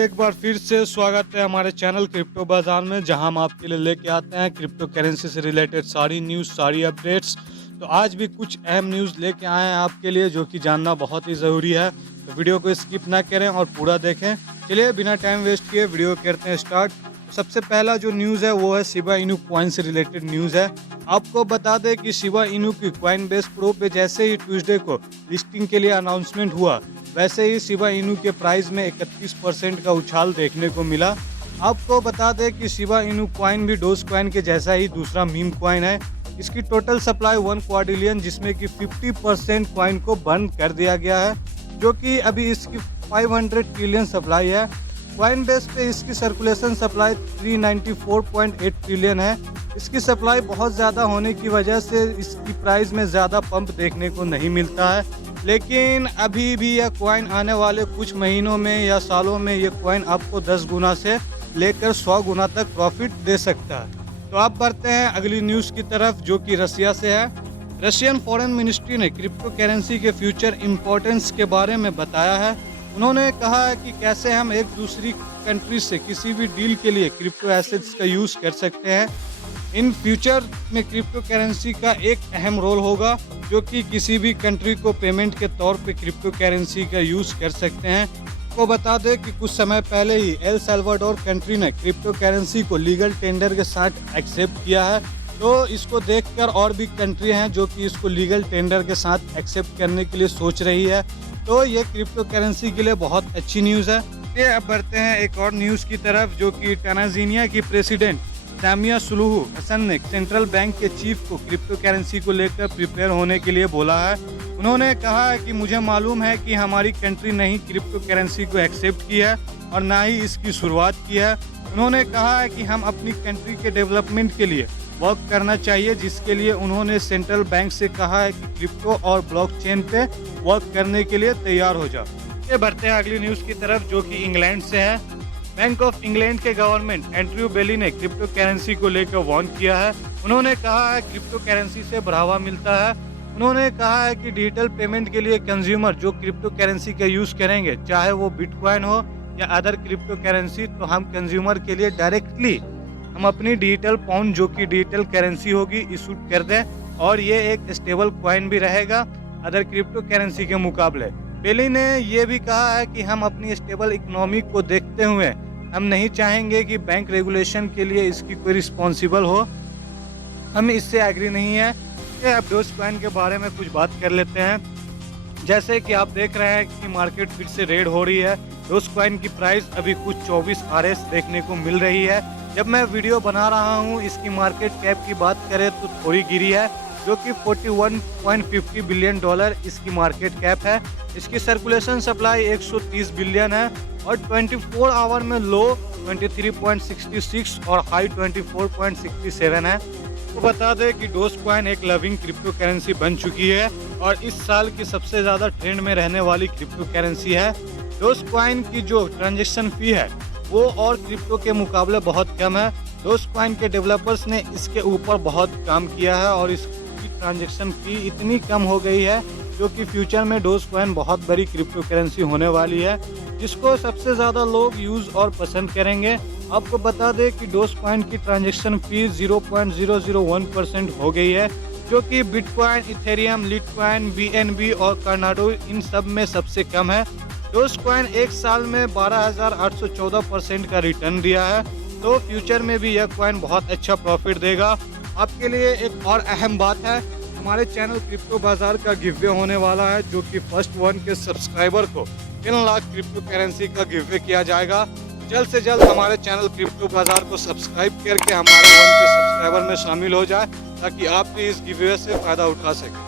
चलिए एक बार फिर से स्वागत है हमारे चैनल क्रिप्टो बाजार में, जहां हम आपके लिए लेके आते हैं क्रिप्टो करेंसी से रिलेटेड सारी न्यूज़, सारी अपडेट्स। तो आज भी कुछ अहम न्यूज़ लेके आए हैं आपके लिए, जो कि जानना बहुत ही ज़रूरी है। तो वीडियो को स्किप ना करें और पूरा देखें। चलिए बिना टाइम वेस्ट किए वीडियो करते हैं स्टार्ट। सबसे पहला जो न्यूज़ है वो है शिबा इनू कॉइन से रिलेटेड न्यूज़ है। आपको बता दें कि शिबा इनू की कॉइनबेस प्रो पे जैसे ही ट्यूसडे को लिस्टिंग के लिए अनाउंसमेंट हुआ, वैसे ही शिबा इनू के प्राइस में 31% का उछाल देखने को मिला। आपको बता दें कि शिबा इनू कॉइन भी डोज कॉइन के जैसा ही दूसरा मीम कॉइन है। इसकी टोटल सप्लाई 1 क्वाड्रिलियन, जिसमें कि 50% कॉइन को बंद कर दिया गया है, जो कि अभी इसकी 500 ट्रिलियन सप्लाई है। कॉइन बेस पे इसकी सर्कुलेशन सप्लाई 394.8 ट्रिलियन है। इसकी सप्लाई बहुत ज़्यादा होने की वजह से इसकी प्राइस में ज़्यादा पंप देखने को नहीं मिलता है, लेकिन अभी भी यह कॉइन आने वाले कुछ महीनों में या सालों में ये कॉइन आपको 10 गुना से लेकर 100 गुना तक प्रॉफिट दे सकता है। तो आप बढ़ते हैं अगली न्यूज़ की तरफ, जो कि रसिया से है। रशियन फॉरेन मिनिस्ट्री ने क्रिप्टो करेंसी के फ्यूचर इम्पोर्टेंस के बारे में बताया है। उन्होंने कहा है कि कैसे हम एक दूसरी कंट्री से किसी भी डील के लिए क्रिप्टो एसेट्स का यूज़ कर सकते हैं। इन फ्यूचर में क्रिप्टो करेंसी का एक अहम रोल होगा, जो कि किसी भी कंट्री को पेमेंट के तौर पे क्रिप्टो करेंसी का यूज़ कर सकते हैं। को बता दें कि कुछ समय पहले ही एल साल्वाडोर कंट्री ने क्रिप्टो करेंसी को लीगल टेंडर के साथ एक्सेप्ट किया है। तो इसको देखकर और भी कंट्री हैं जो कि इसको लीगल टेंडर के साथ एक्सेप्ट करने के लिए सोच रही है। तो ये क्रिप्टो करेंसी के लिए बहुत अच्छी न्यूज़ है। ये अब बढ़ते हैं एक और न्यूज़ की तरफ, जो कि तंजानिया की प्रेसिडेंट सामिया सुलुहु हसन ने सेंट्रल बैंक के चीफ को क्रिप्टो करेंसी को लेकर प्रिपेयर होने के लिए बोला है। उन्होंने कहा है कि मुझे मालूम है कि हमारी कंट्री ने ही क्रिप्टो करेंसी को एक्सेप्ट किया है और ना ही इसकी शुरुआत की है। उन्होंने कहा है कि हम अपनी कंट्री के डेवलपमेंट के लिए वर्क करना चाहिए, जिसके लिए उन्होंने सेंट्रल बैंक से कहा है कि क्रिप्टो और ब्लॉकचेन पे वर्क करने के लिए तैयार हो जाओ। ये बढ़ते हैं अगली न्यूज़ की तरफ, जो कि इंग्लैंड से है। बैंक ऑफ इंग्लैंड के गवर्नमेंट एंड्रयू बेली ने क्रिप्टो करेंसी को लेकर वार्न किया है। उन्होंने कहा है क्रिप्टो करेंसी से बढ़ावा मिलता है। उन्होंने कहा है कि डिजिटल पेमेंट के लिए कंज्यूमर जो क्रिप्टो करेंसी का यूज़ करेंगे, चाहे वो बिटकॉइन हो या अदर क्रिप्टो करेंसी, तो हम कंज्यूमर के लिए डायरेक्टली हम अपनी डिजिटल पाउंड, जो कि डिजिटल करेंसी होगी, इशू कर दें, और ये एक स्टेबल कॉइन भी रहेगा अदर क्रिप्टो करेंसी के मुकाबले। बेली ने ये भी कहा है कि हम अपनी स्टेबल इकोनॉमी को देखते हुए हम नहीं चाहेंगे कि बैंक रेगुलेशन के लिए इसकी कोई रिस्पॉन्सिबल हो। हम इससे एग्री नहीं है। अब डोज कॉइन के बारे में कुछ बात कर लेते हैं। जैसे कि आप देख रहे हैं कि मार्केट फिर से रेड हो रही है। डोज कॉइन की प्राइस अभी कुछ 24 RS देखने को मिल रही है। जब मैं वीडियो बना रहा हूँ, इसकी मार्केट कैप की बात करें तो थोड़ी गिरी है, जो कि $41.50 बिलियन इसकी मार्केट कैप है। इसकी सर्कुलेशन सप्लाई 130 बिलियन है और 24 आवर में लो 23.66 और हाई 24.67 है। तो बता दें कि डोज कॉइन एक लविंग क्रिप्टो करेंसी बन चुकी है और इस साल की सबसे ज़्यादा ट्रेंड में रहने वाली क्रिप्टो करेंसी है। डोज कॉइन की जो ट्रांजेक्शन फ़ी है वो और क्रिप्टो के मुकाबले बहुत कम है। डोज कॉइन के डेवलपर्स ने इसके ऊपर बहुत काम किया है और इसकी ट्रांजेक्शन फ़ी इतनी कम हो गई है, जो कि फ्यूचर में डोज कॉइन बहुत बड़ी क्रिप्टो करेंसी होने वाली है, जिसको सबसे ज़्यादा लोग यूज़ और पसंद करेंगे। आपको बता दें कि डोज कॉइन की ट्रांजेक्शन फ़ी 0.001% हो गई है, जो कि बिटकॉइन, इथेरियम, लिटकॉइन, BNB और कार्डानो इन सब में सबसे कम है। डोज कॉइन एक साल में 12,814% का रिटर्न दिया है। तो फ्यूचर में भी यह कॉइन बहुत अच्छा प्रॉफिट देगा। आपके लिए एक और अहम बात है, हमारे चैनल क्रिप्टो बाजार का गिव अवे होने वाला है, जो कि फर्स्ट 1 के सब्सक्राइबर को 3 लाख क्रिप्टो करेंसी का गिव अवे किया जाएगा। जल्द से जल्द हमारे चैनल क्रिप्टो बाजार को सब्सक्राइब करके हमारे 1 के सब्सक्राइबर में शामिल हो जाए, ताकि आप भी इस गिव अवे से फ़ायदा उठा सकें।